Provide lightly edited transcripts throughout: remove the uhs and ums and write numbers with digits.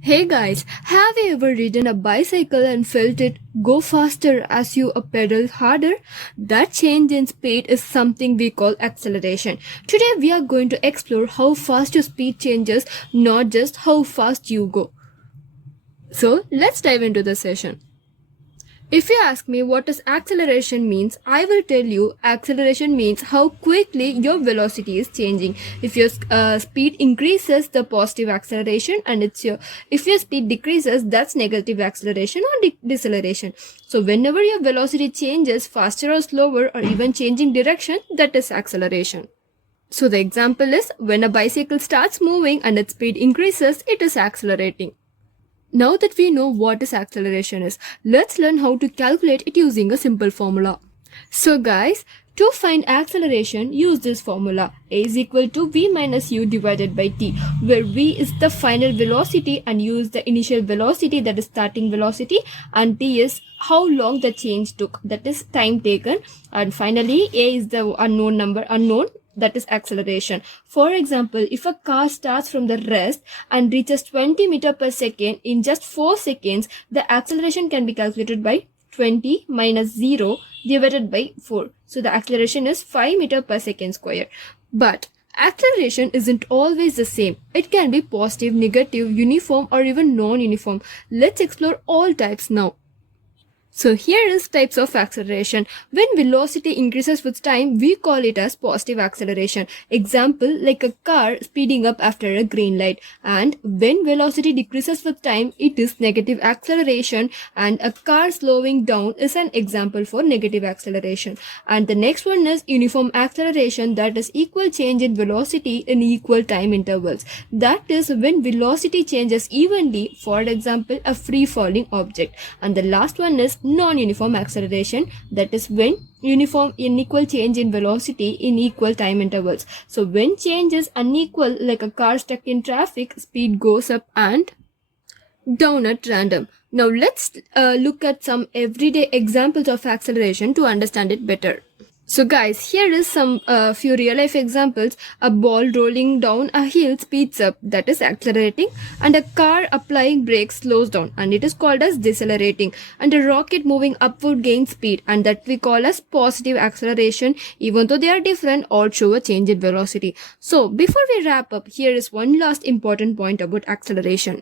Hey guys, have you ever ridden a bicycle and felt it go faster as you pedal harder? That change in speed is something we call acceleration. Today we are going to explore how fast your speed changes, not just how fast you go. So let's dive into the session. If you ask me what does acceleration means, I will tell you acceleration means how quickly your velocity is changing. If your speed increases, the positive acceleration, and if your speed decreases, that's negative acceleration or deceleration. So whenever your velocity changes faster or slower or even changing direction, that is acceleration. So the example is when a bicycle starts moving and its speed increases, it is accelerating. Now that we know what is acceleration is, let's learn how to calculate it using a simple formula. So guys, to find acceleration, use this formula. A is equal to v minus u divided by t, where v is the final velocity and u is the initial velocity, that is starting velocity, and t is how long the change took, that is time taken, and finally a is the unknown, that is acceleration. For example, if a car starts from the rest and reaches 20 meters per second in just 4 seconds, the acceleration can be calculated by 20 minus 0 divided by 4. So the acceleration is 5 meters per second square. But acceleration isn't always the same. It can be positive, negative, uniform, or even non-uniform. Let's explore all types now. So here is types of acceleration. When velocity increases with time, we call it as positive acceleration. Example, like a car speeding up after a green light. And when velocity decreases with time, it is negative acceleration. And a car slowing down is an example for negative acceleration. And the next one is uniform acceleration, that is equal change in velocity in equal time intervals. That is when velocity changes evenly, for example, a free falling object. And the last one is non-uniform acceleration, that is when uniform unequal change in velocity in equal time intervals. So when change is unequal, like a car stuck in traffic, speed goes up and down at random. Now let's look at some everyday examples of acceleration to understand it better. So guys, here is some few real life examples. A ball rolling down a hill speeds up, that is accelerating, and a car applying brakes slows down, and it is called as decelerating, and a rocket moving upward gains speed, and that we call as positive acceleration. Even though they are different, all show a change in velocity. So before we wrap up, here is one last important point about acceleration.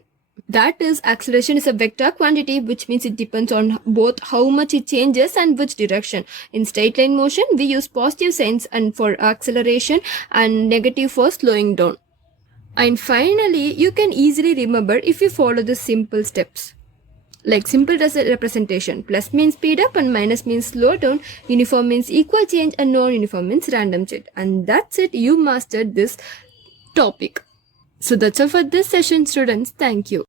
That is, acceleration is a vector quantity, which means it depends on both how much it changes and which direction. In straight line motion, we use positive signs and for acceleration and negative for slowing down. And finally, you can easily remember if you follow the simple steps. Like simple representation. Plus means speed up and minus means slow down. Uniform means equal change and non-uniform means random change. And that's it. You mastered this topic. So that's all for this session, students. Thank you.